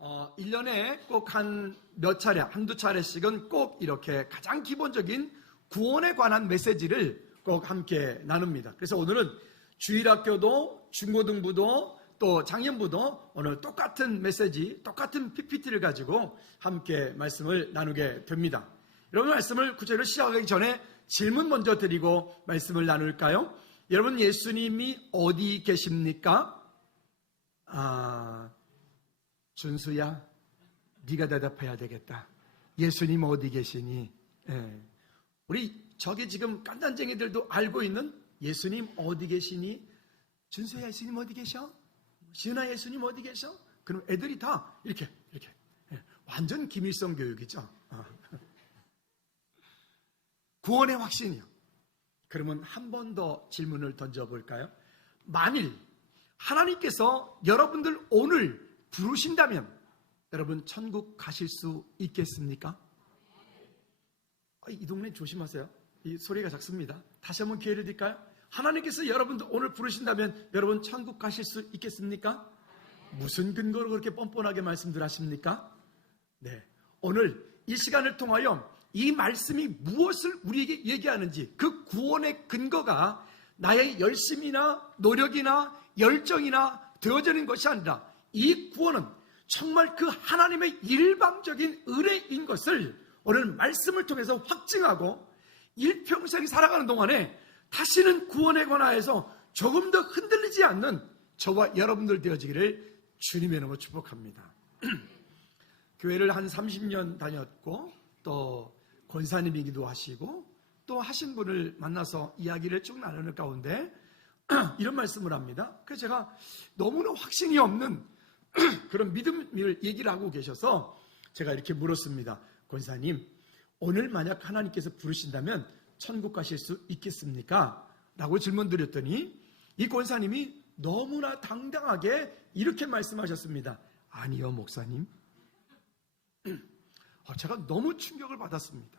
1년에 꼭 몇 차례, 한두 차례씩은 꼭 이렇게 가장 기본적인 구원에 관한 메시지를 꼭 함께 나눕니다. 그래서 오늘은 주일학교도 중고등부도 또 장년부도 오늘 똑같은 메시지, 똑같은 PPT를 가지고 함께 말씀을 나누게 됩니다. 여러분, 말씀을 구체적으로 시작하기 전에 질문 먼저 드리고 말씀을 나눌까요? 여러분, 예수님이 어디 계십니까? 준수야, 네가 대답해야 되겠다. 예수님 어디 계시니? 우리 저기 지금 깐단쟁이들도 알고 있는 예수님 어디 계시니? 준수야, 예수님 어디 계셔? 시은아, 예수님 어디 계셔? 그럼 애들이 다 이렇게 완전 김일성 교육이죠. 구원의 확신이요. 그러면 한 번 더 질문을 던져볼까요? 만일 하나님께서 여러분들 오늘 부르신다면 여러분 천국 가실 수 있겠습니까? 이 동네 조심하세요. 이 소리가 작습니다. 다시 한번 기회를 드릴까요? 하나님께서 여러분들 오늘 부르신다면 여러분 천국 가실 수 있겠습니까? 무슨 근거로 그렇게 뻔뻔하게 말씀들 하십니까? 네, 오늘 이 시간을 통하여 이 말씀이 무엇을 우리에게 얘기하는지, 그 구원의 근거가 나의 열심이나 노력이나 열정이나 되어지는 것이 아니라 이 구원은 정말 그 하나님의 일방적인 은혜인 것을 오늘 말씀을 통해서 확증하고 일평생 살아가는 동안에 다시는 구원에 관하여서 조금 더 흔들리지 않는 저와 여러분들 되어지기를 주님의 이름으로 축복합니다. 교회를 한 30년 다녔고 또 권사님이기도 하시고 또 하신 분을 만나서 이야기를 쭉 나누는 가운데 이런 말씀을 합니다. 그래서 제가 너무나 확신이 없는 그런 믿음을 얘기를 하고 계셔서 제가 이렇게 물었습니다. 권사님, 오늘 만약 하나님께서 부르신다면 천국 가실 수 있겠습니까? 라고 질문 드렸더니 이 권사님이 너무나 당당하게 이렇게 말씀하셨습니다. 아니요, 목사님. 제가 너무 충격을 받았습니다.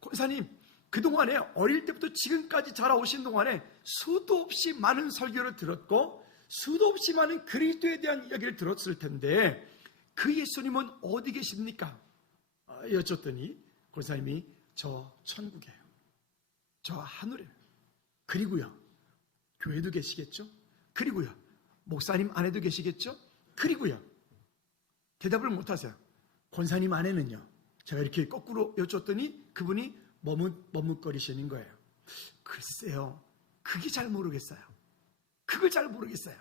권사님, 그동안에 어릴 때부터 지금까지 자라오신 동안에 수도 없이 많은 설교를 들었고 수도 없이 많은 그리스도에 대한 이야기를 들었을 텐데 그 예수님은 어디 계십니까? 여쭸더니 권사님이 저 천국이에요. 저 하늘이에요. 그리고요, 교회도 계시겠죠? 그리고요, 목사님 안에도 계시겠죠? 그리고요, 대답을 못하세요. 권사님 안에는요? 제가 이렇게 거꾸로 여쭸더니 그분이 머뭇거리시는 거예요. 글쎄요, 그게 잘 모르겠어요. 그걸 잘 모르겠어요.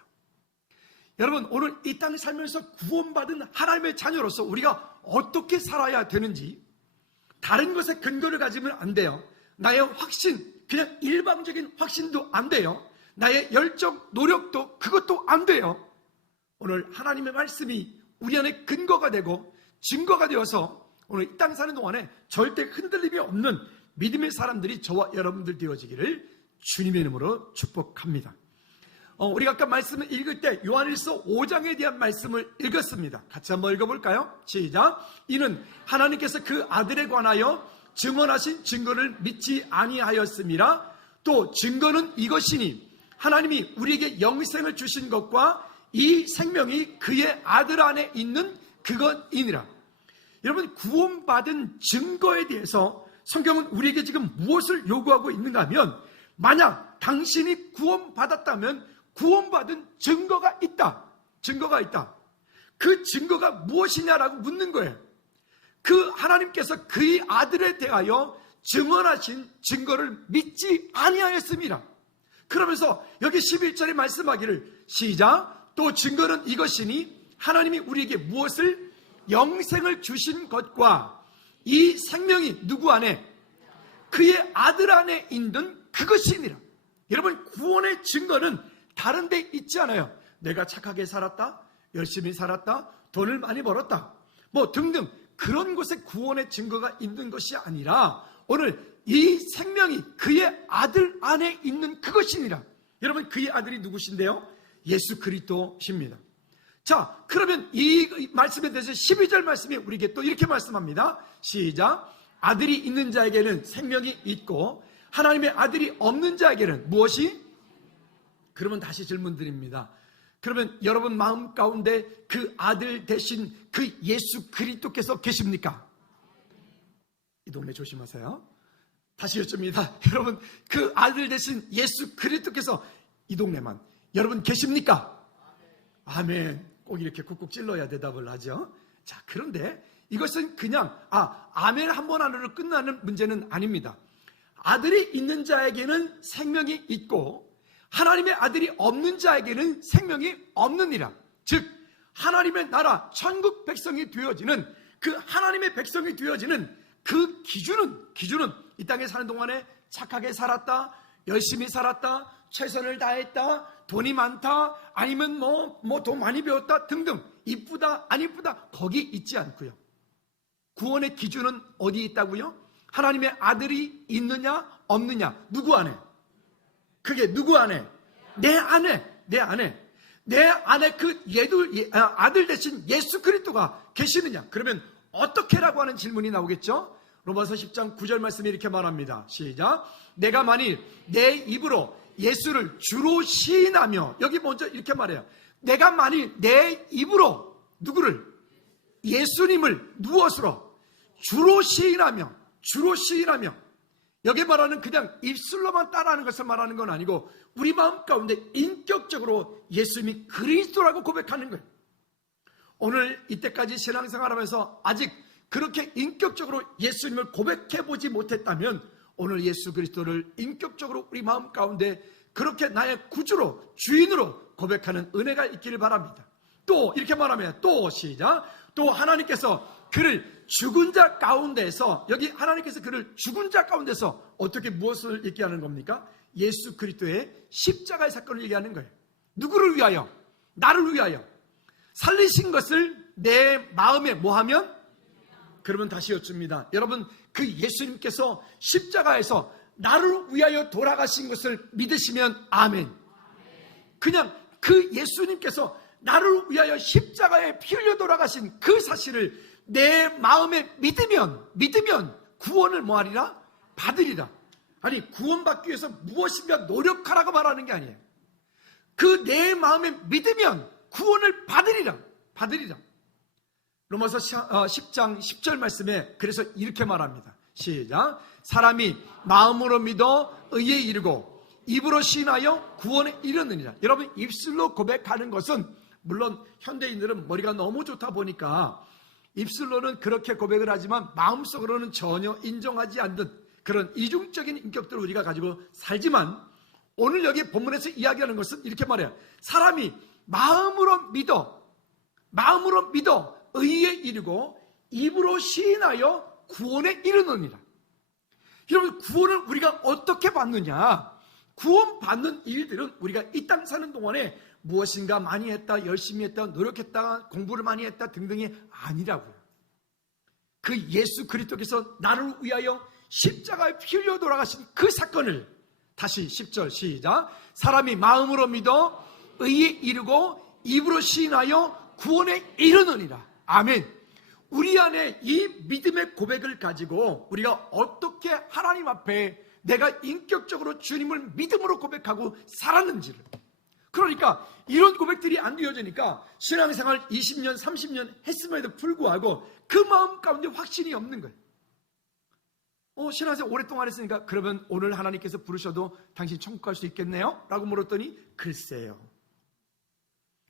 여러분, 오늘 이 땅에 살면서 구원받은 하나님의 자녀로서 우리가 어떻게 살아야 되는지 다른 것에 근거를 가지면 안 돼요. 나의 확신, 그냥 일방적인 확신도 안 돼요. 나의 열정, 노력도 그것도 안 돼요. 오늘 하나님의 말씀이 우리 안에 근거가 되고 증거가 되어서 오늘 이 땅에 사는 동안에 절대 흔들림이 없는 믿음의 사람들이 저와 여러분들 되어지기를 주님의 이름으로 축복합니다. 우리가 아까 말씀을 읽을 때 요한일서 5장에 대한 말씀을 읽었습니다. 같이 한번 읽어볼까요? 시작. 이는 하나님께서 그 아들에 관하여 증언하신 증거를 믿지 아니하였음이라. 또 증거는 이것이니 하나님이 우리에게 영생을 주신 것과 이 생명이 그의 아들 안에 있는 그것이니라. 여러분, 구원받은 증거에 대해서 성경은 우리에게 지금 무엇을 요구하고 있는가 하면, 만약 당신이 구원받았다면 구원받은 증거가 있다. 증거가 있다. 그 증거가 무엇이냐라고 묻는 거예요. 그 하나님께서 그의 아들에 대하여 증언하신 증거를 믿지 아니하였습니다. 그러면서 여기 11절에 말씀하기를, 시작. 또 증거는 이것이니 하나님이 우리에게 무엇을? 영생을 주신 것과 이 생명이 누구 안에? 그의 아들 안에 있는 그것이니라. 여러분, 구원의 증거는 다른 데 있지 않아요. 내가 착하게 살았다, 열심히 살았다, 돈을 많이 벌었다, 뭐 등등 그런 곳에 구원의 증거가 있는 것이 아니라 오늘 이 생명이 그의 아들 안에 있는 그것이니라. 여러분, 그의 아들이 누구신데요? 예수 그리스도십니다. 자, 그러면 이 말씀에 대해서 12절 말씀이 우리에게 또 이렇게 말씀합니다. 시작. 아들이 있는 자에게는 생명이 있고 하나님의 아들이 없는 자에게는 무엇이? 그러면 다시 질문 드립니다. 그러면 여러분 마음 가운데 그 아들 대신 그 예수 그리스도께서 계십니까? 이 동네 조심하세요. 다시 여쭙니다. 여러분 그 아들 대신 예수 그리스도께서 이 동네만 여러분 계십니까? 아멘. 꼭 이렇게 쿡쿡 찔러야 대답을 하죠. 자, 그런데 이것은 그냥 아멘 한 번 안으로 끝나는 문제는 아닙니다. 아들이 있는 자에게는 생명이 있고 하나님의 아들이 없는 자에게는 생명이 없느니라. 즉 하나님의 나라 천국 백성이 되어지는 그 하나님의 백성이 되어지는 그 기준은 이 땅에 사는 동안에 착하게 살았다, 열심히 살았다, 최선을 다했다, 돈이 많다, 아니면 돈 많이 배웠다 등등, 이쁘다 안 이쁘다 거기 있지 않고요. 구원의 기준은 어디에 있다고요? 하나님의 아들이 있느냐 없느냐. 누구 안에? 그게 누구 안에? 내 안에 그 아들 대신 예수 그리스도가 계시느냐. 그러면 어떻게라고 하는 질문이 나오겠죠? 로마서 10장 9절 말씀이 이렇게 말합니다. 시작. 내가 만일 내 입으로 예수를 주로 시인하며, 여기 먼저 이렇게 말해요. 내가 만일 내 입으로 누구를? 예수님을 무엇으로? 주로 시인하며 여기 말하는 그냥 입술로만 따라하는 것을 말하는 건 아니고 우리 마음 가운데 인격적으로 예수님이 그리스도라고 고백하는 거예요. 오늘 이때까지 신앙생활하면서 아직 그렇게 인격적으로 예수님을 고백해보지 못했다면 오늘 예수 그리스도를 인격적으로 우리 마음 가운데 그렇게 나의 구주로 주인으로 고백하는 은혜가 있기를 바랍니다. 또 이렇게 말하면 또 시작. 또 하나님께서 그를 죽은 자 가운데서, 여기 하나님께서 그를 죽은 자 가운데서 어떻게 무엇을 얘기하는 겁니까? 예수 그리스도의 십자가의 사건을 얘기하는 거예요. 누구를 위하여? 나를 위하여 살리신 것을 내 마음에 뭐하면? 그러면 다시 여쭙니다. 여러분 그 예수님께서 십자가에서 나를 위하여 돌아가신 것을 믿으시면 아멘. 그냥 그 예수님께서 나를 위하여 십자가에 피 흘려 돌아가신 그 사실을 내 마음에 믿으면 구원을 뭐하리라? 받으리라. 아니 구원받기 위해서 무엇인가 노력하라고 말하는 게 아니에요. 그 내 마음에 믿으면 구원을 받으리라. 로마서 10장 10절 말씀에 그래서 이렇게 말합니다. 시작. 사람이 마음으로 믿어 의에 이르고 입으로 시인하여 구원에 이르느니라. 여러분 입술로 고백하는 것은 물론 현대인들은 머리가 너무 좋다 보니까 입술로는 그렇게 고백을 하지만 마음속으로는 전혀 인정하지 않는 그런 이중적인 인격들을 우리가 가지고 살지만 오늘 여기 본문에서 이야기하는 것은 이렇게 말해요. 사람이 마음으로 믿어 의에 이르고 입으로 시인하여 구원에 이르느니라. 여러분 구원을 우리가 어떻게 받느냐? 구원받는 일들은 우리가 이 땅 사는 동안에 무엇인가 많이 했다, 열심히 했다, 노력했다, 공부를 많이 했다 등등이 아니라고요. 그 예수 그리스도께서 나를 위하여 십자가에 피 흘려 돌아가신 그 사건을 다시 10절 시작. 사람이 마음으로 믿어 의에 이르고 입으로 시인하여 구원에 이르느니라. 아멘. 우리 안에 이 믿음의 고백을 가지고 우리가 어떻게 하나님 앞에 내가 인격적으로 주님을 믿음으로 고백하고 살았는지를, 그러니까 이런 고백들이 안 되어지니까 신앙생활 20년 30년 했음에도 불구하고 그 마음 가운데 확신이 없는 거예요. 신앙생활 오랫동안 했으니까 그러면 오늘 하나님께서 부르셔도 당신 천국 갈 수 있겠네요? 라고 물었더니 글쎄요.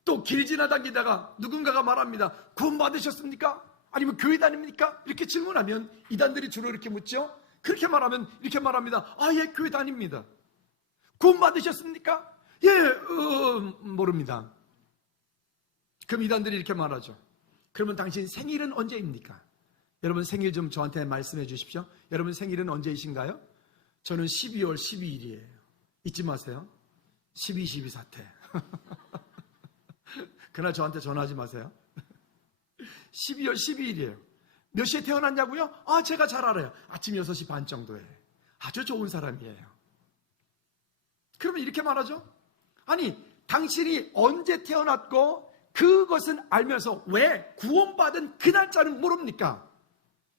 또 길 지나다니다가 누군가가 말합니다. 구원 받으셨습니까? 아니면 교회 다닙니까? 이렇게 질문하면 이단들이 주로 이렇게 묻죠. 그렇게 말하면 이렇게 말합니다. 예, 교회 다닙니다. 구원 받으셨습니까? 예, 모릅니다. 그럼 이단들이 이렇게 말하죠. 그러면 당신 생일은 언제입니까? 여러분 생일 좀 저한테 말씀해 주십시오. 여러분 생일은 언제이신가요? 저는 12월 12일이에요. 잊지 마세요. 12.12 사태. 그날 저한테 전화하지 마세요. 12월 12일이에요. 몇 시에 태어났냐고요? 제가 잘 알아요. 아침 6시 반 정도에. 아주 좋은 사람이에요. 그러면 이렇게 말하죠. 아니, 당신이 언제 태어났고 그것은 알면서 왜 구원받은 그 날짜는 모릅니까?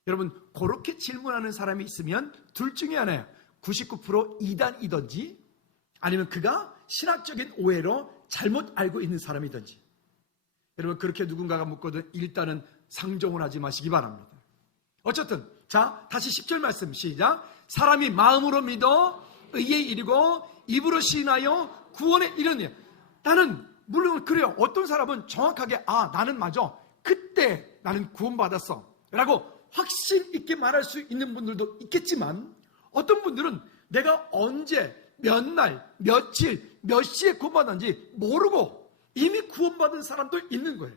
여러분, 그렇게 질문하는 사람이 있으면 둘 중에 하나예요. 99% 이단이든지 아니면 그가 신학적인 오해로 잘못 알고 있는 사람이든지, 여러분 그렇게 누군가가 묻거든 일단은 상종을 하지 마시기 바랍니다. 어쨌든 자, 다시 10절 말씀 시작. 사람이 마음으로 믿어 의에 이르고 입으로 시인하여 구원에 이르느니라. 나는 물론 그래요. 어떤 사람은 정확하게 나는 맞아, 그때 나는 구원받았어 라고 확신 있게 말할 수 있는 분들도 있겠지만, 어떤 분들은 내가 언제 몇 날 며칠 몇 시에 구원받았는지 모르고 이미 구원받은 사람도 있는 거예요.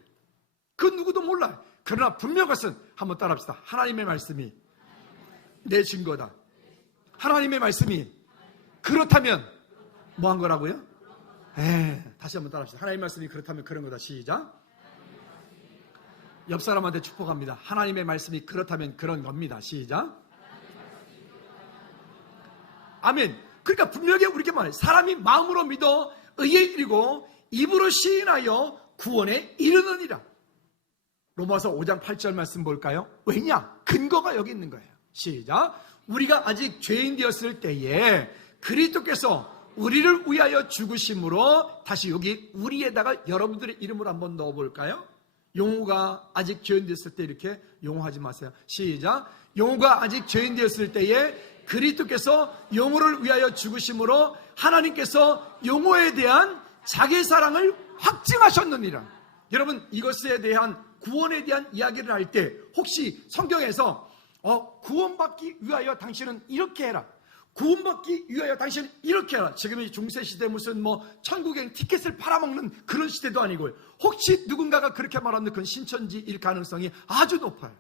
그 누구도 몰라요. 그러나 분명한 것은, 한번 따라합시다. 하나님의 말씀이 내 증거다. 하나님의 말씀이 그렇다면 뭐 한 거라고요? 다시 한번 따라합시다. 하나님의 말씀이 그렇다면 그런 거다. 시작. 옆 사람한테 축복합니다. 하나님의 말씀이 그렇다면 그런 겁니다. 시작. 아멘. 그러니까 분명히 우리에게 말해요. 사람이 마음으로 믿어 의에 이르고 입으로 시인하여 구원에 이르느니라. 로마서 5장 8절 말씀 볼까요? 왜냐? 근거가 여기 있는 거예요. 시작. 우리가 아직 죄인 되었을 때에 그리스도께서 우리를 위하여 죽으심으로, 다시 여기 우리에다가 여러분들의 이름을 한번 넣어볼까요? 용우가 아직 죄인 되었을 때, 이렇게 용우하지 마세요. 시작. 용우가 아직 죄인 되었을 때에 그리스도께서 용우를 위하여 죽으심으로 하나님께서 용우에 대한 자기의 사랑을 확증하셨느니라. 여러분, 이것에 대한 구원에 대한 이야기를 할 때 혹시 성경에서 구원받기 위하여 당신은 이렇게 해라, 구원받기 위하여 당신은 이렇게 해라, 지금이 중세시대 무슨 천국행 티켓을 팔아먹는 그런 시대도 아니고요, 혹시 누군가가 그렇게 말하는 그런 신천지일 가능성이 아주 높아요.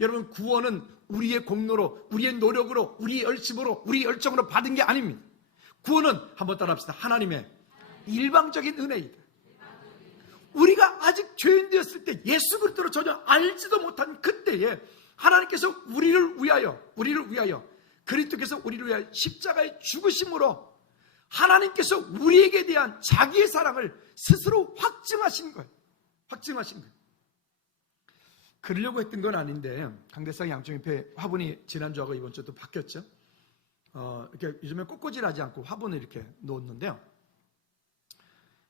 여러분, 구원은 우리의 공로로, 우리의 노력으로, 우리의 열심으로, 우리의 열정으로 받은 게 아닙니다. 구원은, 한번 따라합시다, 하나님의 일방적인 은혜이다. 우리가 아직 죄인 되었을 때, 예수 그리스도를 전혀 알지도 못한 그때에 하나님께서 우리를 위하여 그리스도께서 우리를 위하여 십자가에 죽으심으로 하나님께서 우리에게 대한 자기의 사랑을 스스로 확증하신 거예요. 그러려고 했던 건 아닌데, 강대상 양쪽옆에 화분이 지난주하고 이번 주도 바뀌었죠. 이렇게 요즘에 꽃꽂이를 않고 화분을 이렇게 놓는데요.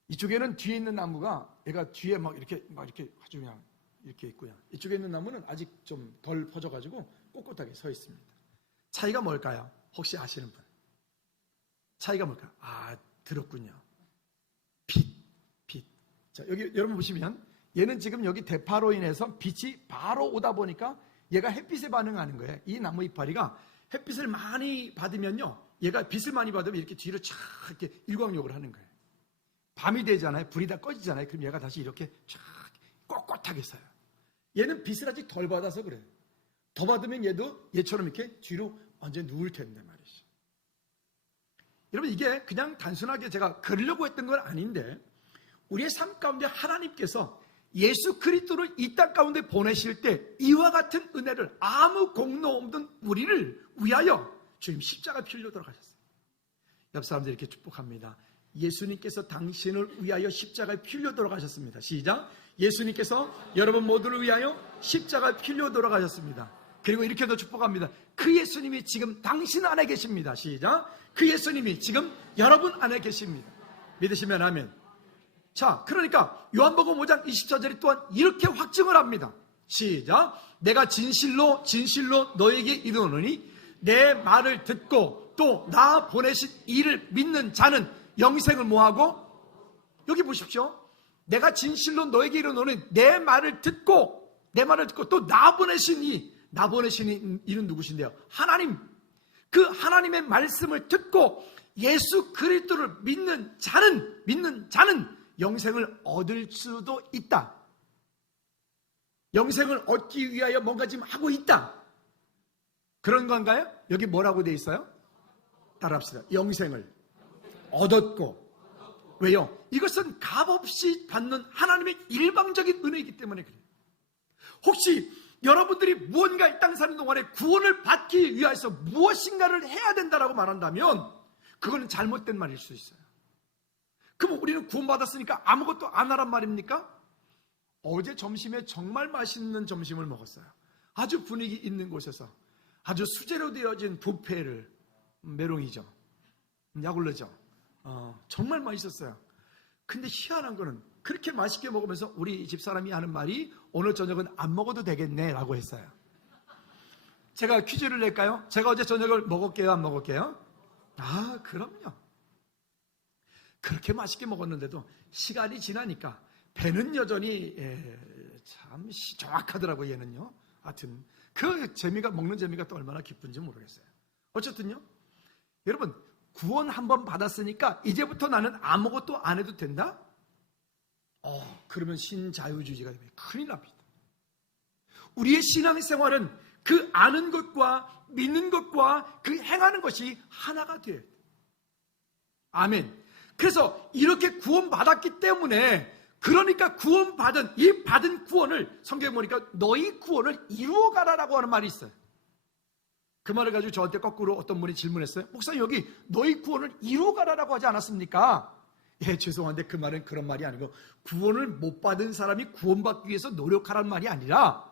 이쪽에는 뒤에 있는 나무가, 얘가 뒤에 이렇게 아주 그냥 이렇게 있고요. 이쪽에 있는 나무는 아직 좀 덜 퍼져가지고 꼿꼿하게 서 있습니다. 차이가 뭘까요? 혹시 아시는 분? 차이가 뭘까요? 들었군요. 빛. 자, 여기 여러분 보시면 얘는 지금 여기 대파로 인해서 빛이 바로 오다 보니까 얘가 햇빛에 반응하는 거예요. 이 나무 이파리가 햇빛을 많이 받으면요, 얘가 빛을 많이 받으면 이렇게 뒤로 쫙 이렇게 일광욕을 하는 거예요. 밤이 되잖아요. 불이 다 꺼지잖아요. 그럼 얘가 다시 이렇게 쫙 꼿꼿하게 서요. 얘는 빛을 아직 덜 받아서 그래요. 더 받으면 얘처럼 이렇게 뒤로 완전 누울 텐데 말이죠. 여러분, 이게 그냥 단순하게 제가 그러려고 했던 건 아닌데, 우리의 삶 가운데 하나님께서 예수 그리스도를 이 땅 가운데 보내실 때 이와 같은 은혜를, 아무 공로 없는 우리를 위하여 주님 십자가 피 흘려 돌아가셨어요. 옆 사람들 이렇게 축복합니다. 예수님께서 당신을 위하여 십자가에 피 흘려 돌아가셨습니다. 시작. 예수님께서 여러분 모두를 위하여 십자가에 피 흘려 돌아가셨습니다. 그리고 이렇게도 축복합니다. 그 예수님이 지금 당신 안에 계십니다. 시작. 그 예수님이 지금 여러분 안에 계십니다. 믿으시면 아멘. 자, 그러니까 요한복음 5장 24절이 또한 이렇게 확증을 합니다. 시작. 내가 진실로 너에게 이르노니 내 말을 듣고 또 나 보내신 이를 믿는 자는 영생을 뭐하고? 여기 보십시오. 내가 진실로 너에게 이르노니 내 말을 듣고 또 나 보내신 이는 누구신데요? 하나님. 그 하나님의 말씀을 듣고 예수 그리스도를 믿는 자는 영생을 얻을 수도 있다. 영생을 얻기 위하여 뭔가 지금 하고 있다. 그런 건가요? 여기 뭐라고 돼 있어요? 따라합시다. 영생을 얻었고. 왜요? 이것은 값없이 받는 하나님의 일방적인 은혜이기 때문에 그래요. 혹시 여러분들이 무언가 이 땅 사는 동안에 구원을 받기 위해서 무엇인가를 해야 된다라고 말한다면 그거는 잘못된 말일 수 있어요. 그럼 우리는 구원받았으니까 아무것도 안 하란 말입니까? 어제 점심에 정말 맛있는 점심을 먹었어요. 아주 분위기 있는 곳에서 아주 수제로 되어진 뷔페를, 메롱이죠, 야굴러죠, 정말 맛있었어요. 근데 희한한 거는 그렇게 맛있게 먹으면서 우리 집사람이 하는 말이 오늘 저녁은 안 먹어도 되겠네 라고 했어요. 제가 퀴즈를 낼까요? 제가 어제 저녁을 먹을게요, 안 먹을게요? 그럼요. 그렇게 맛있게 먹었는데도 시간이 지나니까 배는 여전히 참 정확하더라고요, 얘는요. 하여튼 그 재미가, 먹는 재미가 또 얼마나 기쁜지 모르겠어요. 어쨌든요, 여러분, 구원 한번 받았으니까 이제부터 나는 아무것도 안 해도 된다? 그러면 신자유주의가 되면 큰일 납니다. 우리의 신앙생활은 그 아는 것과 믿는 것과 그 행하는 것이 하나가 돼요. 아멘. 그래서 이렇게 구원받았기 때문에, 그러니까 구원받은 이 받은 구원을 성경에 보니까 너희 구원을 이루어가라라고 하는 말이 있어요. 그 말을 가지고 저한테 거꾸로 어떤 분이 질문했어요. 목사님, 여기 너희 구원을 이루어가라라고 하지 않았습니까? 죄송한데 그 말은 그런 말이 아니고, 구원을 못 받은 사람이 구원받기 위해서 노력하라는 말이 아니라,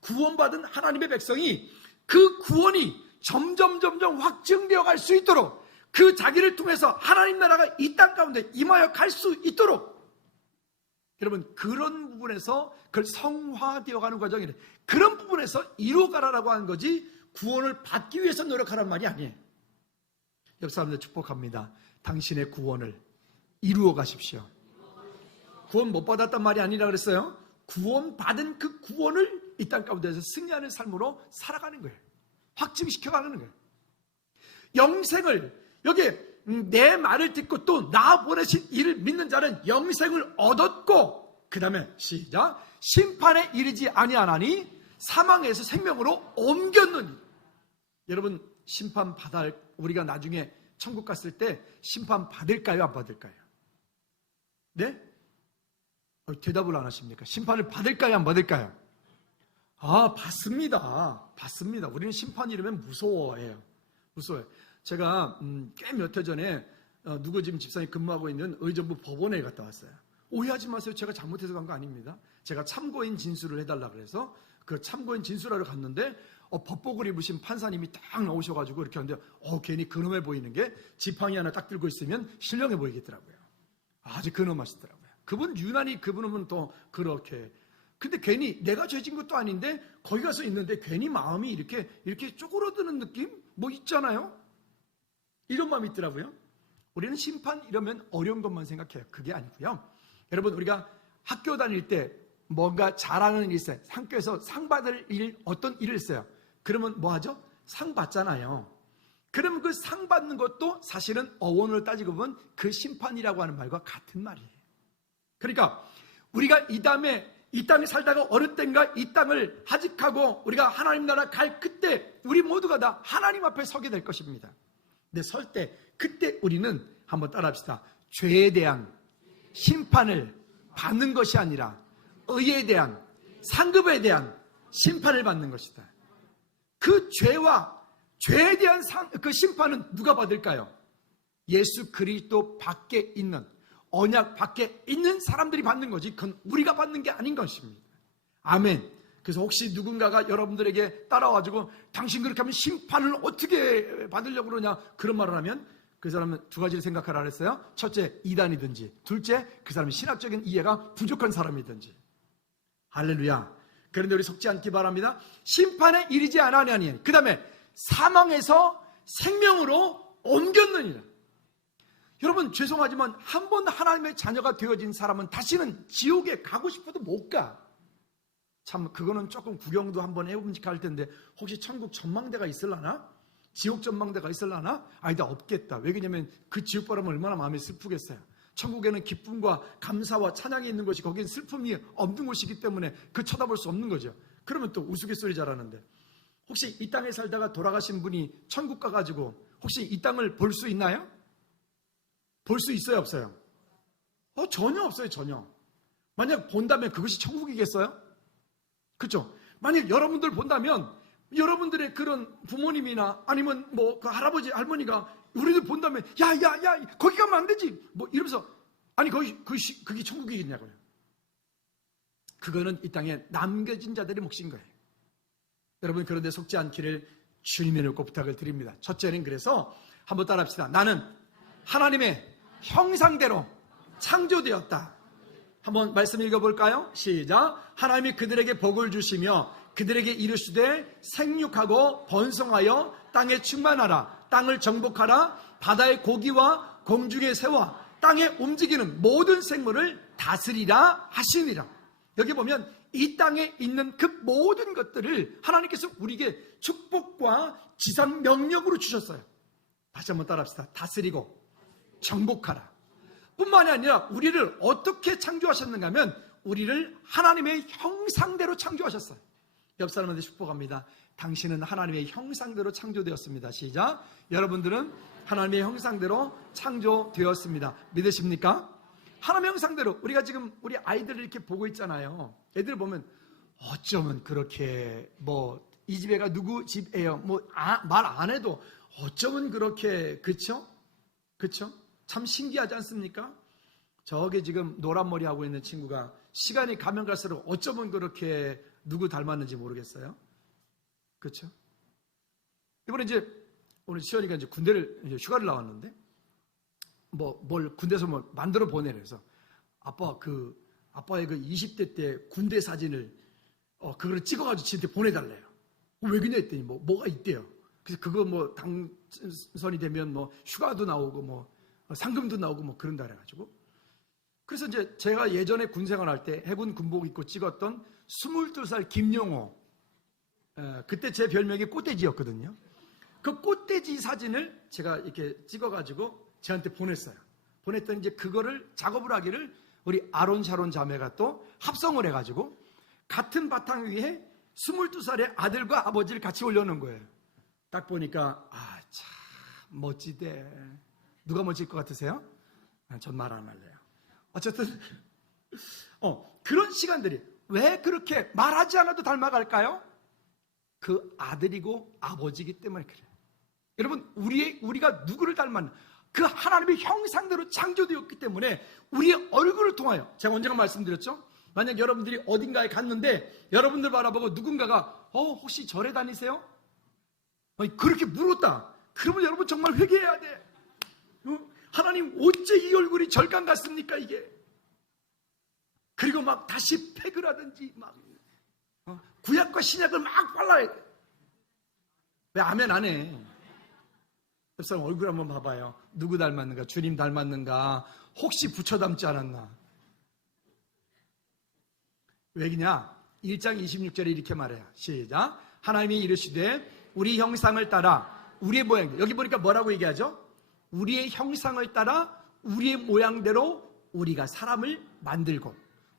구원받은 하나님의 백성이 그 구원이 점점 확증되어 갈 수 있도록, 그 자기를 통해서 하나님 나라가 이 땅 가운데 임하여 갈 수 있도록, 여러분, 그런 부분에서 그걸 성화되어 가는 과정이래. 그런 부분에서 이루어가라라고 하는 거지, 구원을 받기 위해서 노력하라는 말이 아니에요. 옆 사람들 축복합니다. 당신의 구원을 이루어 가십시오. 구원 못 받았단 말이 아니라 그랬어요. 구원 받은 그 구원을 이 땅 가운데서 승리하는 삶으로 살아가는 거예요. 확증시켜가는 거예요. 영생을, 여기 내 말을 듣고 또 나 보내신 이를 믿는 자는 영생을 얻었고, 그 다음에 시작, 심판에 이르지 아니하나니 사망에서 생명으로 옮겼느니. 여러분, 심판 받을, 우리가 나중에 천국 갔을 때 심판 받을까요, 안 받을까요? 네? 대답을 안 하십니까? 심판을 받을까요, 안 받을까요? 받습니다. 받습니다. 우리는 심판 이러면 무서워해요. 무서워요. 제가 꽤 몇 해 전에 누구 지금 집사님 근무하고 있는 의정부 법원에 갔다 왔어요. 오해하지 마세요. 제가 잘못해서 간 거 아닙니다. 제가 참고인 진술을 해달라 그래서 그 참고인 진술하러 갔는데 법복을 입으신 판사님이 딱 나오셔가지고 이렇게 하는데 괜히 근엄해 보이는 게, 지팡이 하나 딱 들고 있으면 신령해 보이겠더라고요. 아주 근엄하시더라고요. 그분 유난히, 그분은 또 그렇게, 근데 괜히 내가 죄진 것도 아닌데 거기 가서 있는데 괜히 마음이 이렇게 쪼그러드는 느낌? 뭐 있잖아요. 이런 마음이 있더라고요. 우리는 심판 이러면 어려운 것만 생각해요. 그게 아니고요. 여러분, 우리가 학교 다닐 때 뭔가 잘하는 일 있어요. 학교에서 상 받을 일, 어떤 일을 했어요. 그러면 뭐 하죠? 상 받잖아요. 그러면 그 상 받는 것도 사실은 어원을 따지고 보면 그 심판이라고 하는 말과 같은 말이에요. 그러니까 우리가 이 땅에 살다가 어느 때인가 이 땅을 하직하고 우리가 하나님 나라 갈 그때 우리 모두가 다 하나님 앞에 서게 될 것입니다. 근데 설 때, 그때 우리는 한번 따라합시다. 죄에 대한 심판을 받는 것이 아니라 의에 대한, 상급에 대한 심판을 받는 것이다. 그 죄에 대한 그 심판은 누가 받을까요? 예수 그리스도 밖에 있는, 언약 밖에 있는 사람들이 받는 거지, 그건 우리가 받는 게 아닌 것입니다. 아멘. 그래서 혹시 누군가가 여러분들에게 따라와가지고 당신 그렇게 하면 심판을 어떻게 받으려고 그러냐, 그런 말을 하면 그 사람은 두 가지를 생각하라 그랬어요. 첫째, 이단이든지, 둘째, 그 사람이 신학적인 이해가 부족한 사람이든지. 할렐루야. 그런데 우리 속지 않기 바랍니다. 심판에 이르지 아니하니, 그 다음에 사망에서 생명으로 옮겼느니라. 여러분, 죄송하지만 한 번 하나님의 자녀가 되어진 사람은 다시는 지옥에 가고 싶어도 못 가. 참, 그거는 조금 구경도 한번 해봄직할 텐데, 혹시 천국 전망대가 있을라나? 지옥 전망대가 있을라나? 아니다, 없겠다. 왜냐면 그 지옥 바람은 얼마나 마음이 슬프겠어요. 천국에는 기쁨과 감사와 찬양이 있는 것이, 거기는 슬픔이 없는 곳이기 때문에 그 쳐다볼 수 없는 거죠. 그러면 또 우스갯소리 잘하는데, 혹시 이 땅에 살다가 돌아가신 분이 천국 가가지고 혹시 이 땅을 볼 수 있나요? 볼 수 있어요, 없어요? 전혀 없어요, 전혀. 만약 본다면 그것이 천국이겠어요? 그렇죠? 만약 여러분들 본다면, 여러분들의 그런 부모님이나 아니면 뭐 그 할아버지, 할머니가 우리들 본다면, 야, 거기 가면 안 되지, 뭐 이러면서, 아니, 그게 천국이겠냐고요. 그거는 이 땅에 남겨진 자들의 몫인 거예요. 여러분, 그런데 속지 않기를 주님의 꼭 부탁을 드립니다. 첫째는, 그래서 한번 따라합시다. 나는 하나님의 형상대로 창조되었다. 한번 말씀 읽어볼까요? 시작. 하나님이 그들에게 복을 주시며 그들에게 이르시되 생육하고 번성하여 땅에 충만하라. 땅을 정복하라. 바다의 고기와 공중의 새와 땅에 움직이는 모든 생물을 다스리라 하시니라. 여기 보면 이 땅에 있는 그 모든 것들을 하나님께서 우리에게 축복과 지상 명령으로 주셨어요. 다시 한번 따라합시다. 다스리고 정복하라. 뿐만이 아니라 우리를 어떻게 창조하셨는가 하면 우리를 하나님의 형상대로 창조하셨어요. 옆 사람한테 축복합니다. 당신은 하나님의 형상대로 창조되었습니다. 시작. 여러분들은 하나님의 형상대로 창조되었습니다. 믿으십니까? 하나님의 형상대로. 우리가 지금 우리 아이들을 이렇게 보고 있잖아요. 애들 보면 어쩌면 그렇게 이 집애가 누구 집애요? 말 안 해도 어쩌면 그렇게, 그쵸? 참 신기하지 않습니까? 저게 지금 노란 머리 하고 있는 친구가 시간이 가면 갈수록 어쩌면 그렇게 누구 닮았는지 모르겠어요. 그렇죠? 이번에 오늘 시연이가 군대를 휴가를 나왔는데 뭘 군대에서 만들어 보내래. 그래서 아빠의 그 20대 때 군대 사진을 그걸 찍어가지고 지한테 보내달래요. 왜 그냐 했더니 뭐가 있대요. 그래서 그거 당선이 되면 휴가도 나오고 상금도 나오고 그런다 그래가지고. 그래서 제가 예전에 군 생활할 때 해군 군복 입고 찍었던 22살 김용호, 그때 제 별명이 꽃돼지였거든요. 그 꽃돼지 사진을 제가 이렇게 찍어가지고 저한테 보냈어요. 보냈더니 그거를 작업을 하기를 우리 아론 샤론 자매가 또 합성을 해가지고 같은 바탕 위에 22살의 아들과 아버지를 같이 올려놓은 거예요. 딱 보니까 참 멋지대. 누가 멋질 것 같으세요? 전 말 안 할래요. 어쨌든 그런 시간들이 왜 그렇게 말하지 않아도 닮아갈까요? 그 아들이고 아버지이기 때문에 그래요. 여러분, 우리가 누구를 닮았나? 그 하나님의 형상대로 창조되었기 때문에 우리의 얼굴을 통하여, 제가 언젠가 말씀드렸죠? 만약 여러분들이 어딘가에 갔는데 여러분들 바라보고 누군가가 혹시 절에 다니세요? 그렇게 물었다. 그러면 여러분 정말 회개해야 돼. 하나님, 어째 이 얼굴이 절간 같습니까 이게? 그리고 다시 팩을 하든지 구약과 신약을 발라야 돼. 왜 아멘 안 해? 옆 사람 얼굴 한번 봐봐요. 누구 닮았는가? 주님 닮았는가? 혹시 부처 닮지 않았나? 왜냐? 1장 26절에 이렇게 말해요. 시작. 하나님이 이르시되 우리 형상을 따라 우리의 모양. 여기 보니까 뭐라고 얘기하죠? 우리의 형상을 따라 우리의 모양대로 우리가 사람을 만들고.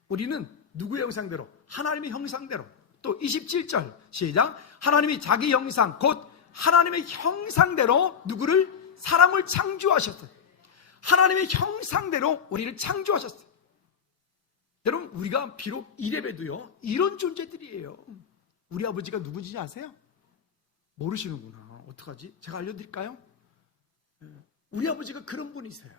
우리는 누구의 형상대로? 하나님의 형상대로. 또 27절 시작. 하나님이 자기 형상 곧 하나님의 형상대로 누구를? 사람을 창조하셨어요. 하나님의 형상대로 우리를 창조하셨어요. 여러분, 우리가 비록 이래봬도요 이런 존재들이에요. 우리 아버지가 누구인지 아세요? 모르시는구나. 어떡하지? 제가 알려드릴까요? 우리 아버지가 그런 분이세요.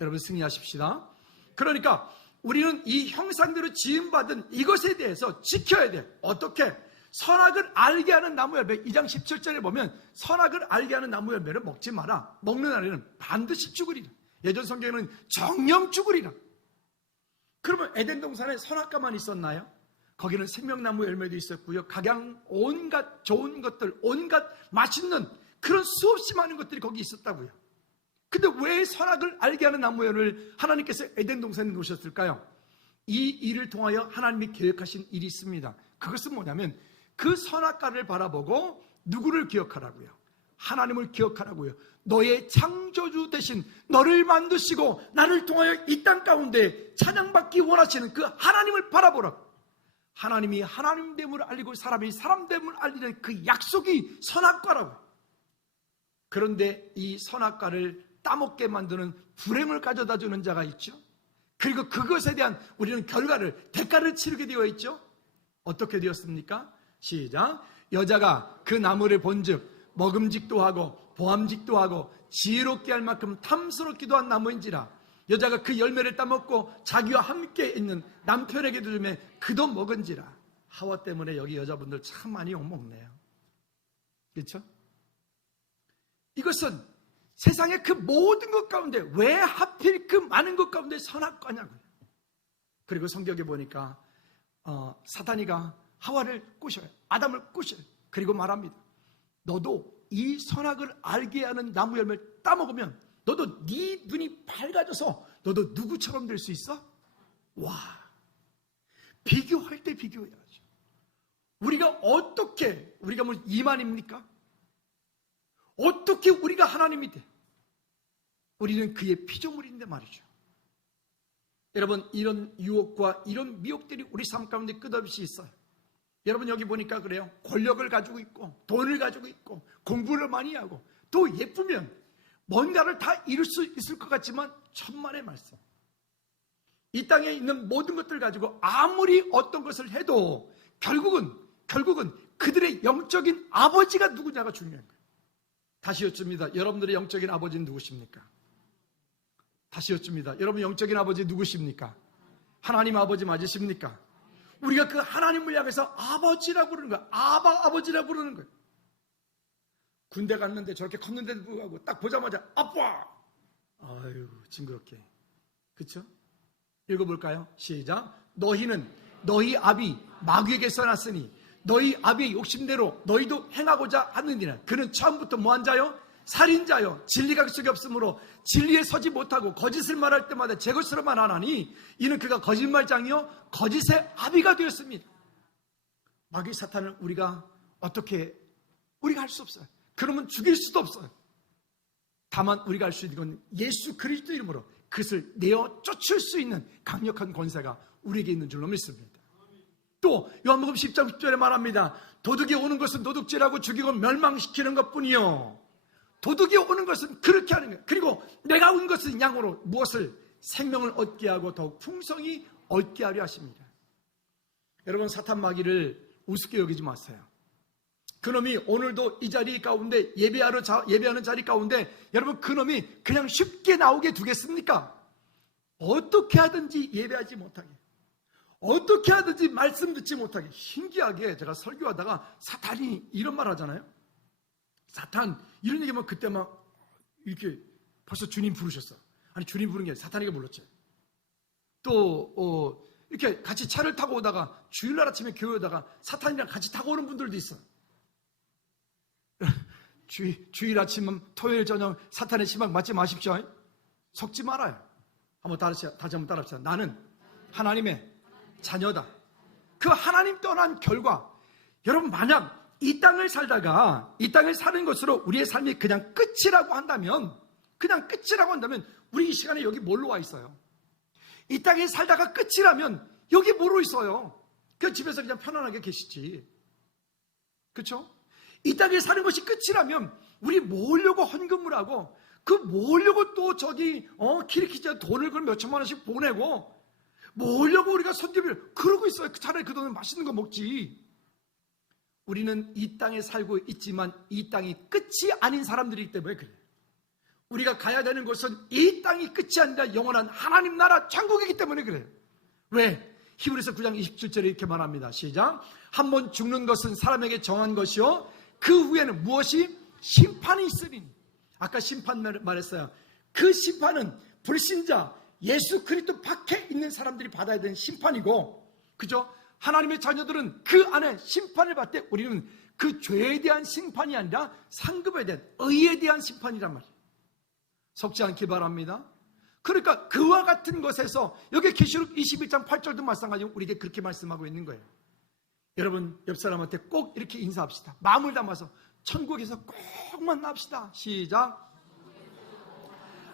여러분, 승리하십시다. 그러니까 우리는 이 형상대로 지음받은 이것에 대해서 지켜야 돼요. 어떻게? 선악을 알게 하는 나무 열매, 2장 17절에 보면 선악을 알게 하는 나무 열매를 먹지 마라. 먹는 날에는 반드시 죽으리라. 예전 성경에는 정령 죽으리라. 그러면 에덴 동산에 선악과만 있었나요? 거기는 생명나무 열매도 있었고요. 각양 온갖 좋은 것들, 온갖 맛있는 그런 수없이 많은 것들이 거기 있었다고요. 근데 왜 선악을 알게 하는 나무 열매를 하나님께서 에덴 동산에 놓으셨을까요? 이 일을 통하여 하나님이 계획하신 일이 있습니다. 그것은 뭐냐면 그 선악과를 바라보고 누구를 기억하라고요? 하나님을 기억하라고요. 너의 창조주 대신 너를 만드시고 나를 통하여 이 땅 가운데 찬양받기 원하시는 그 하나님을 바라보라고. 하나님이 하나님됨을 알리고 사람이 사람됨을 알리는 그 약속이 선악과라고. 그런데 이 선악과를 따먹게 만드는 불행을 가져다 주는 자가 있죠. 그리고 그것에 대한 우리는 대가를 치르게 되어 있죠. 어떻게 되었습니까? 시작. 여자가 그 나무를 본즉 먹음직도 하고 보암직도 하고 지혜롭게 할 만큼 탐스럽기도 한 나무인지라. 여자가 그 열매를 따먹고 자기와 함께 있는 남편에게도 주매 그도 먹은지라. 하와 때문에 여기 여자분들 참 많이 욕먹네요. 그렇죠? 이것은 세상의 그 모든 것 가운데 왜 하필 그 많은 것 가운데 선악과냐고요. 그리고 성경에 보니까 사탄이가 하와를 꼬셔요. 아담을 꼬셔요. 그리고 말합니다. 너도 이 선악을 알게 하는 나무 열매를 따먹으면 너도 네 눈이 밝아져서 너도 누구처럼 될 수 있어? 와, 비교할 때 비교해야죠. 우리가 뭐 이만입니까? 어떻게 우리가 하나님이 돼? 우리는 그의 피조물인데 말이죠. 여러분, 이런 유혹과 이런 미혹들이 우리 삶 가운데 끝없이 있어요. 여러분, 여기 보니까 그래요. 권력을 가지고 있고 돈을 가지고 있고 공부를 많이 하고 또 예쁘면 뭔가를 다 이룰 수 있을 것 같지만 천만의 말씀. 이 땅에 있는 모든 것들 가지고 아무리 어떤 것을 해도 결국은 그들의 영적인 아버지가 누구냐가 중요한 거예요. 다시 여쭙니다. 여러분들의 영적인 아버지는 누구십니까? 다시 여쭙니다. 여러분 영적인 아버지 누구십니까? 하나님 아버지 맞으십니까? 우리가 그 하나님을 향해서 아버지라고 부르는 거야. 아버지라고 부르는 거예요. 군대 갔는데 저렇게 컸는데도 불구하고 딱 보자마자 아빠! 아유, 징그럽게. 그쵸? 읽어볼까요? 시작. 너희는 너희 아비 마귀에게 써놨으니 너희 아비의 욕심대로 너희도 행하고자 하느니라. 그는 처음부터 뭐한 자요? 살인자요. 진리가 그 속에 없으므로 진리에 서지 못하고 거짓을 말할 때마다 제 것으로만 하나니 이는 그가 거짓말장이요 거짓의 아비가 되었습니다. 마귀 사탄을 우리가 할 수 없어요. 그러면 죽일 수도 없어요. 다만 우리가 할 수 있는 건 예수 그리스도 이름으로 그것을 내어 쫓을 수 있는 강력한 권세가 우리에게 있는 줄로 믿습니다. 또 요한복음 10장 10절에 말합니다. 도둑이 오는 것은 도둑질하고 죽이고 멸망시키는 것뿐이요. 도둑이 오는 것은 그렇게 하는 거예요. 그리고 내가 온 것은 양으로 무엇을? 생명을 얻게 하고 더욱 풍성히 얻게 하려 하십니다. 여러분, 사탄 마귀를 우습게 여기지 마세요. 그놈이 오늘도 이 자리 가운데 예배하는 자리 가운데 여러분, 그놈이 그냥 쉽게 나오게 두겠습니까? 어떻게 하든지 예배하지 못하게, 어떻게 하든지 말씀 듣지 못하게. 신기하게 제가 설교하다가 사탄이 이런 말 하잖아요. 사탄 이런 얘기하면 그때 막 이렇게 벌써 주님 부르셨어. 아니, 주님 부른 게 아니라 사탄이가 불렀죠. 또 이렇게 같이 차를 타고 오다가 주일날 아침에 교회 오다가 사탄이랑 같이 타고 오는 분들도 있어. 주일 아침, 토요일 저녁 사탄의 시막 맞지 마십시오. 속지 말아요. 다시 한번 따라합시다. 나는 하나님의 자녀다. 그 하나님 떠난 결과, 여러분, 만약 이 땅을 사는 것으로 우리의 삶이 그냥 끝이라고 한다면 우리 이 시간에 여기 뭘로 와 있어요? 이 땅에 살다가 끝이라면 여기 뭐로 있어요? 그 집에서 그냥 편안하게 계시지. 그렇죠? 이 땅에 사는 것이 끝이라면 우리 모으려고 헌금을 하고 그 모으려고 또 키리키자 돈을 몇천만 원씩 보내고 모으려고 우리가 선교를 그러고 있어요. 차라리 그 돈을 맛있는 거 먹지. 우리는 이 땅에 살고 있지만 이 땅이 끝이 아닌 사람들이기 때문에 그래요. 우리가 가야 되는 곳은 이 땅이 끝이 아니라 영원한 하나님 나라 천국이기 때문에 그래요. 왜? 히브리서 9장 27절에 이렇게 말합니다. 시작. 한 번 죽는 것은 사람에게 정한 것이요 그 후에는 무엇이? 심판이 있으리니. 아까 심판 말했어요. 그 심판은 불신자 예수 그리스도 밖에 있는 사람들이 받아야 되는 심판이고, 그죠? 하나님의 자녀들은 그 안에 심판을 받되 우리는 그 죄에 대한 심판이 아니라 상급에 대한 의에 대한 심판이란 말이에요. 속지 않기 바랍니다. 그러니까 그와 같은 것에서 여기 계시록 21장 8절도 마찬가지로 우리에게 그렇게 말씀하고 있는 거예요. 여러분, 옆 사람한테 꼭 이렇게 인사합시다. 마음을 담아서 천국에서 꼭 만납시다. 시작.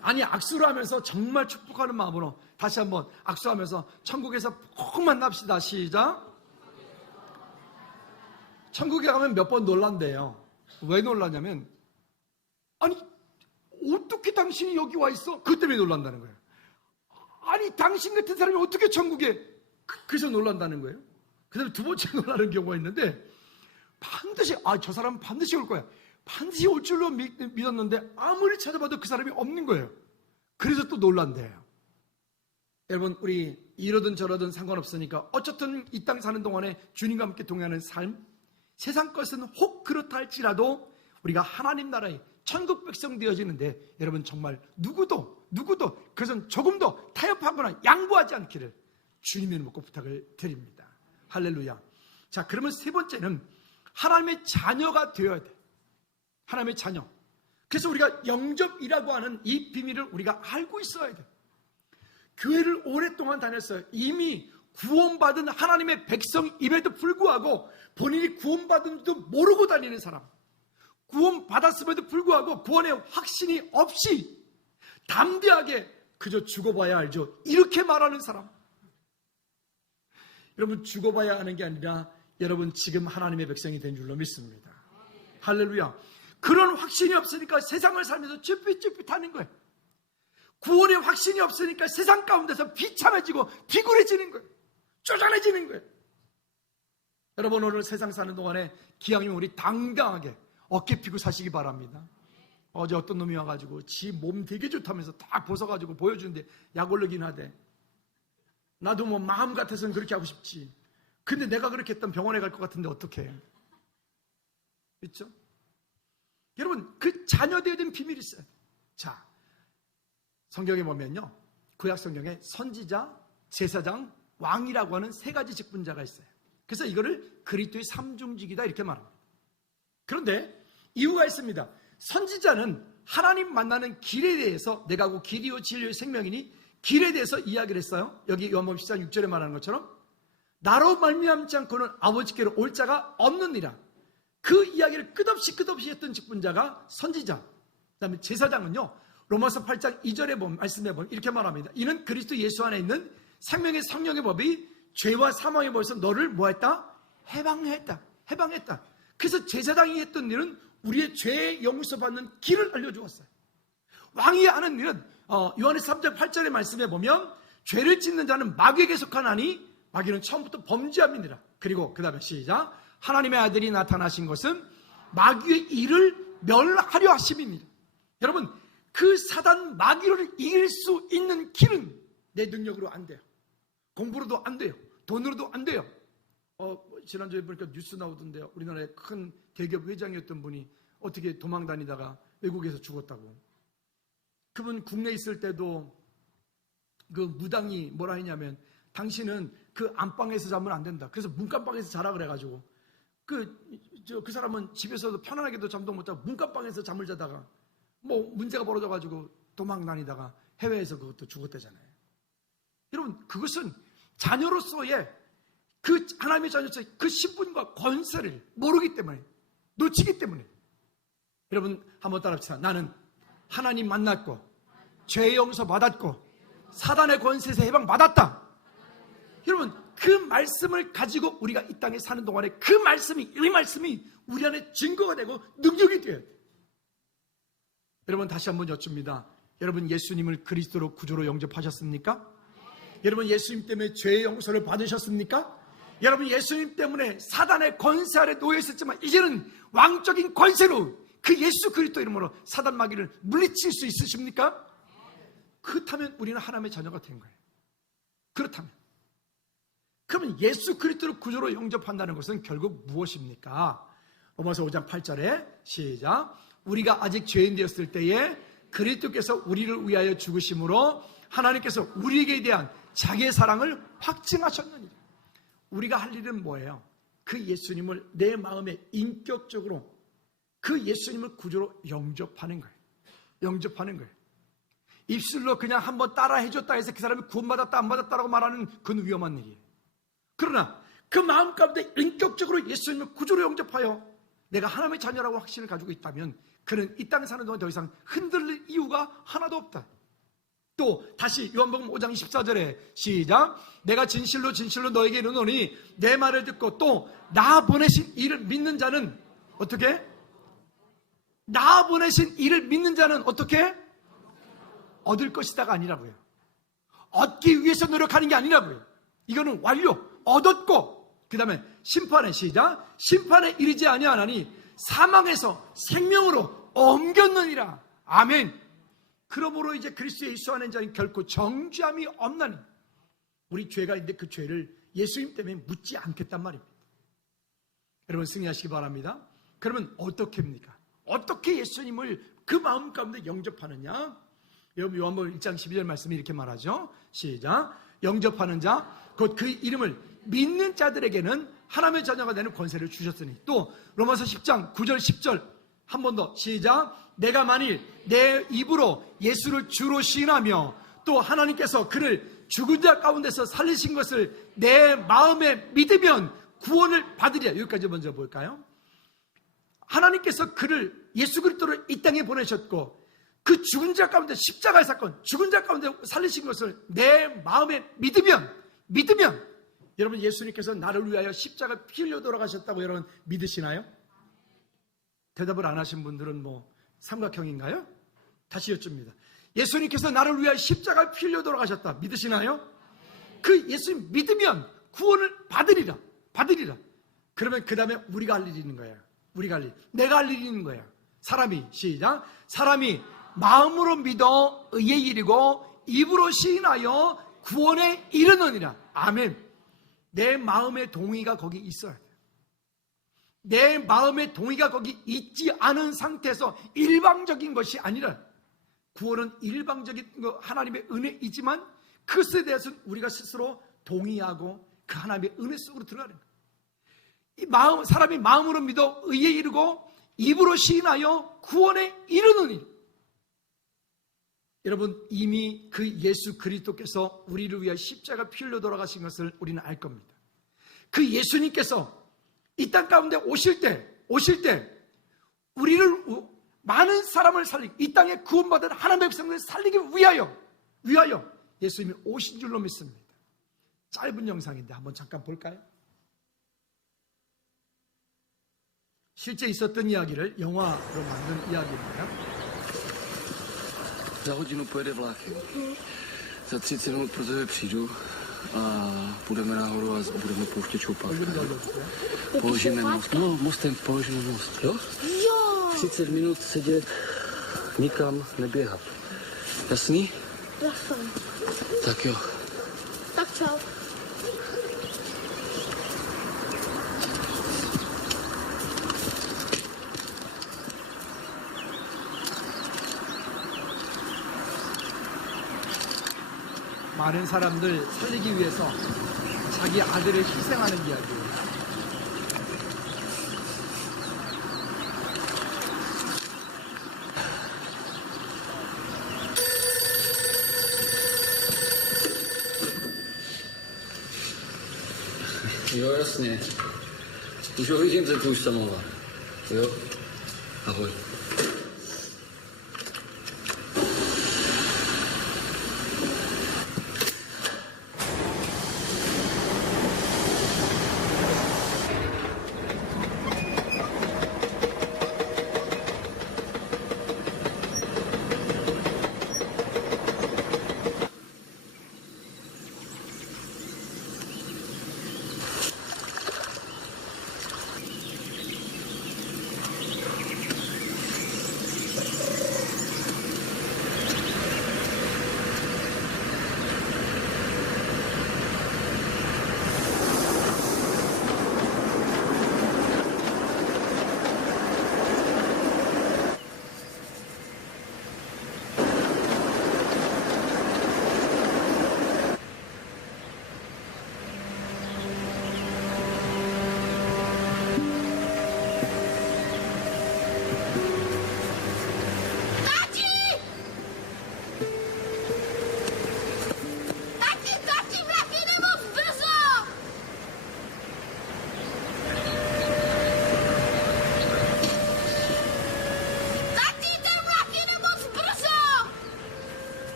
아니, 악수를 하면서 정말 축복하는 마음으로 다시 한번 악수하면서 천국에서 꼭 만납시다. 시작. 천국에 가면 몇 번 놀란대요. 왜 놀라냐면, 아니, 어떻게 당신이 여기 와 있어? 그것 때문에 놀란다는 거예요. 아니, 당신 같은 사람이 어떻게 천국에, 그래서 놀란다는 거예요. 그 다음에 두 번째 놀라는 경우가 있는데, 반드시, 저 사람은 반드시 올 거야. 반드시 올 줄로 믿었는데 아무리 찾아봐도 그 사람이 없는 거예요. 그래서 또 놀란대요. 여러분, 우리 이러든 저러든 상관없으니까 어쨌든 이 땅 사는 동안에 주님과 함께 동행하는 삶, 세상 것은 혹 그렇다 할지라도 우리가 하나님 나라의 천국 백성 되어지는데 여러분 정말 누구도 그것은 조금도 타협하거나 양보하지 않기를 주님의 이름으로 부탁을 드립니다. 할렐루야. 자, 그러면 세 번째는 하나님의 자녀가 되어야 돼. 하나님의 자녀. 그래서 우리가 영접이라고 하는 이 비밀을 우리가 알고 있어야 돼. 교회를 오랫동안 다녔어요. 이미 구원받은 하나님의 백성임에도 불구하고 본인이 구원받은지도 모르고 다니는 사람, 구원받았음에도 불구하고 구원의 확신이 없이 담대하게 그저 죽어봐야 알죠, 이렇게 말하는 사람. 여러분, 죽어봐야 아는 게 아니라 여러분 지금 하나님의 백성이 된 줄로 믿습니다. 할렐루야. 그런 확신이 없으니까 세상을 살면서 쭈삣쭈삣하는 거예요. 구원의 확신이 없으니까 세상 가운데서 비참해지고 비굴해지는 거예요. 쪼잔해지는 거예요. 여러분, 오늘 세상 사는 동안에 기왕이면 우리 당당하게 어깨 피고 사시기 바랍니다. 어제 어떤 놈이 와가지고 지 몸 되게 좋다면서 딱 벗어가지고 보여주는데 약 올르긴 하대. 나도 뭐 마음 같아서는 그렇게 하고 싶지. 근데 내가 그렇게 했던 병원에 갈 것 같은데 어떡해. 그렇죠? 여러분, 그 자녀되어야 된 비밀이 있어요. 자, 성경에 보면요, 구약 성경에 선지자, 제사장, 왕이라고 하는 세 가지 직분자가 있어요. 그래서 이거를 그리스도의 삼중직이다 이렇게 말합니다. 그런데 이유가 있습니다. 선지자는 하나님 만나는 길에 대해서, 내가 그 길이요 진리요 생명이니 길에 대해서 이야기를 했어요. 여기 요한복음 14장 6절에 말하는 것처럼 나로 말미암지 않고는 아버지께로 올 자가 없느니라. 그 이야기를 끝없이 했던 직분자가 선지자. 그 다음에 제사장은요, 로마서 8장 2절에 보면, 말씀해 보면 이렇게 말합니다. 이는 그리스도 예수 안에 있는 생명의 성령의 법이 죄와 사망의 법에서 너를 뭐했다? 해방했다. 그래서 제사장이 했던 일은 우리의 죄의 용서 받는 길을 알려주었어요. 왕이 하는 일은 요한에서 3장 8절의 말씀에 보면 죄를 짓는 자는 마귀에게 속하나니 마귀는 처음부터 범죄함이니라. 그리고 그 다음에 시작. 하나님의 아들이 나타나신 것은 마귀의 일을 멸하려 하심이니라. 여러분, 그 사단 마귀를 이길 수 있는 길은 내 능력으로 안 돼요. 공부로도 안 돼요. 돈으로도 안 돼요. 지난주에 보니까 뉴스 나오던데요. 우리나라의 큰 대기업 회장이었던 분이 어떻게 도망 다니다가 외국에서 죽었다고. 그분 국내에 있을 때도 그 무당이 뭐라 했냐면, 당신은 그 안방에서 자면 안 된다. 그래서 문간방에서 자라 그래가지고 그 사람은 집에서도 편안하게도 잠도 못 자고 문간방에서 잠을 자다가 뭐 문제가 벌어져가지고 도망 다니다가 해외에서 그것도 죽었대잖아요. 여러분, 그것은 자녀로서의 그 하나님의 자녀로서의 그 신분과 권세를 모르기 때문에, 놓치기 때문에. 여러분, 한번 따라합시다. 나는 하나님 만났고 죄의 용서 받았고 사단의 권세에서 해방받았다. 여러분, 그 말씀을 가지고 우리가 이 땅에 사는 동안에 이 말씀이 우리 안에 증거가 되고 능력이 돼요. 여러분, 다시 한번 여쭙니다. 여러분, 예수님을 그리스도로 구주로 영접하셨습니까? 여러분, 예수님 때문에 죄의 용서를 받으셨습니까? 여러분, 예수님 때문에 사단의 권세 아래 놓여 있었지만 이제는 왕적인 권세로 그 예수 그리스도 이름으로 사단 마귀를 물리칠 수 있으십니까? 그렇다면 우리는 하나님의 자녀가 된 거예요. 그렇다면, 그러면 예수 그리스도를 구주로 영접한다는 것은 결국 무엇입니까? 로마서 5장 8절에 시작. 우리가 아직 죄인 되었을 때에 그리스도께서 우리를 위하여 죽으심으로 하나님께서 우리에게 대한 자기의 사랑을 확증하셨느니라. 우리가 할 일은 뭐예요? 그 예수님을 내 마음에 인격적으로 그 예수님을 구주로 영접하는 거예요. 영접하는 거예요. 입술로 그냥 한번 따라 해줬다 해서 그 사람이 구원받았다 안 받았다라고 말하는 그건 위험한 일이에요. 그러나 그 마음 가운데 인격적으로 예수님을 구주로 영접하여 내가 하나님의 자녀라고 확신을 가지고 있다면 그는 이 땅에 사는 동안 더 이상 흔들릴 이유가 하나도 없다. 또 다시 요한복음 5장 14절에 시작. 내가 진실로 너에게 이르노니 내 말을 듣고 또 나 보내신 이를 믿는 자는 어떻게? 나 보내신 이를 믿는 자는 어떻게? 얻을 것이다가 아니라고요. 얻기 위해서 노력하는 게 아니라고요. 이거는 완료, 얻었고 그 다음에 심판의 시작. 심판에 이르지 아니하나니 사망에서 생명으로 옮겼느니라. 아멘. 그러므로 이제 그리스도 예수 안에 자는 결코 정죄함이 없나니. 우리 죄가 있는데 그 죄를 예수님 때문에 묻지 않겠단 말입니다. 여러분, 승리하시기 바랍니다. 그러면 어떻게 합니까? 어떻게 예수님을 그 마음 가운데 영접하느냐? 여러분 요한복음 1장 12절 말씀이 이렇게 말하죠. 시작. 영접하는 자 곧 그 이름을 믿는 자들에게는 하나님의 자녀가 되는 권세를 주셨으니. 또 로마서 10장 9절 10절 한 번 더 시작. 내가 만일 내 입으로 예수를 주로 시인하며 또 하나님께서 그를 죽은 자 가운데서 살리신 것을 내 마음에 믿으면 구원을 받으리라. 여기까지 먼저 볼까요? 하나님께서 그를 예수 그리스도를 이 땅에 보내셨고 그 죽은 자 가운데 십자가의 사건, 죽은 자 가운데 살리신 것을 내 마음에 믿으면 여러분 예수님께서 나를 위하여 십자가 피 흘려 돌아가셨다고 여러분 믿으시나요? 대답을 안 하신 분들은 뭐 삼각형인가요? 다시 여쭙니다. 예수님께서 나를 위하여 십자가 피 흘려 돌아가셨다 믿으시나요? 그 예수님 믿으면 구원을 받으리라. 그러면 그 다음에 우리가 할 일이 있는 거야. 내가 할 일이 있는 거야. 사람이 시작. 사람이 마음으로 믿어 의에 이르고 입으로 시인하여 구원에 이르느니라. 아멘. 내 마음의 동의가 거기 있어야 돼. 내 마음의 동의가 거기 있지 않은 상태에서 일방적인 것이 아니라, 구원은 일방적인 하나님의 은혜이지만 그것에 대해서는 우리가 스스로 동의하고 그 하나님의 은혜 속으로 들어가는 거예요. 이 마음, 사람이 마음으로 믿어 의에 이르고 입으로 시인하여 구원에 이르느니. 여러분 이미 그 예수 그리스도께서 우리를 위해 십자가 피 흘려 돌아가신 것을 우리는 알 겁니다. 그 예수님께서 이 땅 가운데 오실 때 우리를 많은 사람을 살리기, 이 땅에 구원받은 하나님의 백성들을 살리기 위하여 예수님이 오신 줄로 믿습니다. 짧은 영상인데 한번 잠깐 볼까요? 실제 있었던 이야기를 영화로 만든 이야기입니다. Za hodinu pojede vlákem. Za 30 minut pro tebe přijdu a půjdeme nahoru a budeme pouštět čoupák. Položíme most. No, mostem položíme most, jo? Jo! 30 minut sedět, nikam neběhat. Jasný? Jasný. Tak jo. Tak čau. 많은 사람들 살리기 위해서 자기 아들을 희생하는 이야기예요. Jo, jasně. Už ho vidím, ten tvůj samovar. Jo? Ahoj.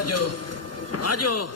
Aďo, Aďo.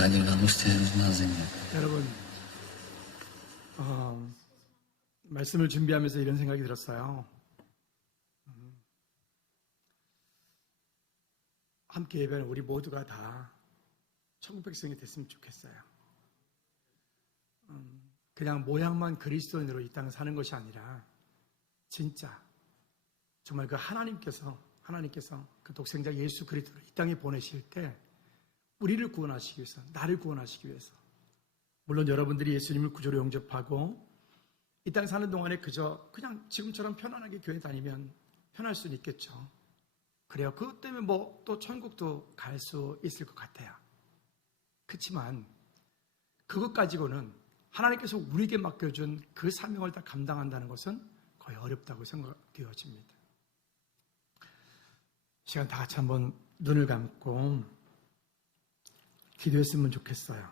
Chránil nám ústěh na zemi. 여러분, 말씀을 준비하면서 이런 생각이 들었어요. 함께 예배는 우리 모두가 다 천국 백성이 됐으면 좋겠어요. 그냥 모양만 그리스도인으로 이 땅을 사는 것이 아니라 진짜 정말 그 하나님께서 그 독생자 예수 그리스도를 이 땅에 보내실 때 우리를 구원하시기 위해서, 나를 구원하시기 위해서, 물론 여러분들이 예수님을 구주로 영접하고 이 땅 사는 동안에 그냥 지금처럼 편안하게 교회 다니면 편할 수는 있겠죠. 그래요. 그것 때문에 뭐 또 천국도 갈 수 있을 것 같아요. 그렇지만 그것 가지고는 하나님께서 우리에게 맡겨준 그 사명을 다 감당한다는 것은 거의 어렵다고 생각되어집니다. 시간 다 같이 한번 눈을 감고 기도했으면 좋겠어요.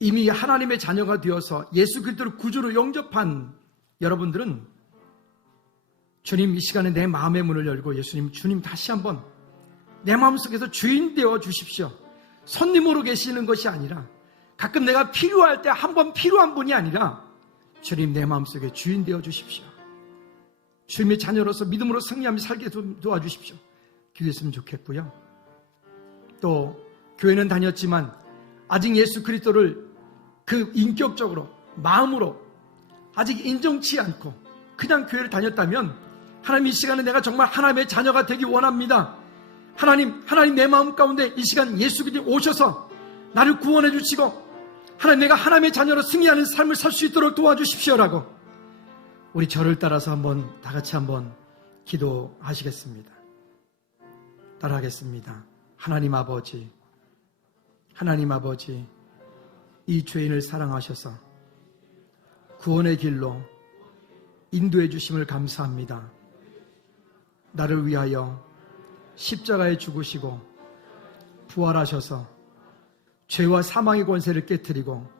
이미 하나님의 자녀가 되어서 예수 그리스도를 구주로 영접한 여러분들은 주님, 이 시간에 내 마음의 문을 열고 주님 다시 한번 내 마음속에서 주인 되어 주십시오. 손님으로 계시는 것이 아니라 가끔 내가 필요할 때 한 번 필요한 분이 아니라 주님, 내 마음속에 주인 되어 주십시오. 주님의 자녀로서 믿음으로 승리하며 살게 도와주십시오. 기도했으면 좋겠고요. 또 교회는 다녔지만 아직 예수 그리스도를 그 인격적으로 마음으로 아직 인정치 않고 그냥 교회를 다녔다면 하나님, 이 시간에 내가 정말 하나님의 자녀가 되기 원합니다. 하나님 내 마음 가운데 이 시간 예수 그리스도 오셔서 나를 구원해 주시고 하나님, 내가 하나님의 자녀로 승리하는 삶을 살 수 있도록 도와주십시오라고 우리 저를 따라서 다 같이 한번 기도하시겠습니다. 따라하겠습니다. 하나님 아버지, 이 죄인을 사랑하셔서 구원의 길로 인도해 주심을 감사합니다. 나를 위하여 십자가에 죽으시고 부활하셔서 죄와 사망의 권세를 깨뜨리고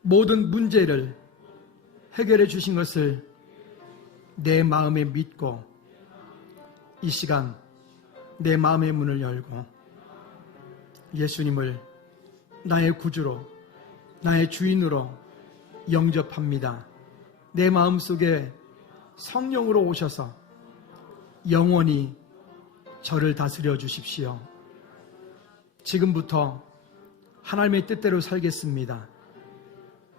모든 문제를 해결해 주신 것을 내 마음에 믿고 이 시간 내 마음의 문을 열고 예수님을 나의 구주로, 나의 주인으로 영접합니다. 내 마음속에 성령으로 오셔서 영원히 저를 다스려 주십시오. 지금부터 하나님의 뜻대로 살겠습니다.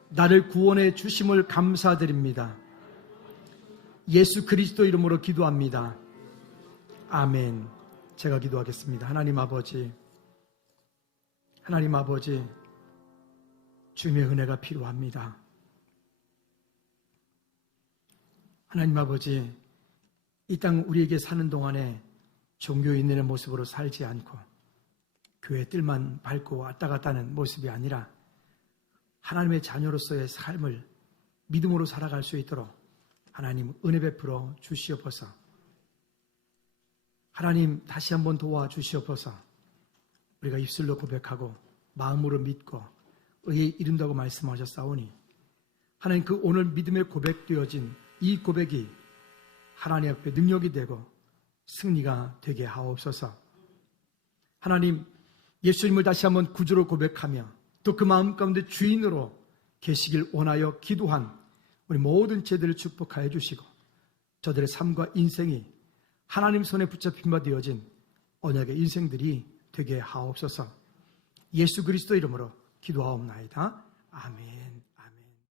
나를 구원해 주심을 감사드립니다. 예수 그리스도 이름으로 기도합니다. 아멘. 제가 기도하겠습니다. 하나님 아버지, 주님의 은혜가 필요합니다. 하나님 아버지, 이 땅 우리에게 사는 동안에 종교인들의 모습으로 살지 않고 교회 뜰만 밟고 왔다 갔다 하는 모습이 아니라 하나님의 자녀로서의 삶을 믿음으로 살아갈 수 있도록 하나님 은혜 베풀어 주시옵소서. 하나님 다시 한번 도와주시옵소서. 우리가 입술로 고백하고 마음으로 믿고 의에 이른다고 말씀하셨사오니 하나님, 그 오늘 믿음의 고백되어진 이 고백이 하나님 앞에 능력이 되고 승리가 되게 하옵소서. 하나님, 예수님을 다시 한번 구주로 고백하며 또 그 마음 가운데 주인으로 계시길 원하여 기도한 우리 모든 제들을 축복하여 주시고 저들의 삶과 인생이 하나님 손에 붙잡힌 바 되어진 언약의 인생들이 되게 하옵소서. 예수 그리스도 이름으로 기도하옵나이다. 아멘.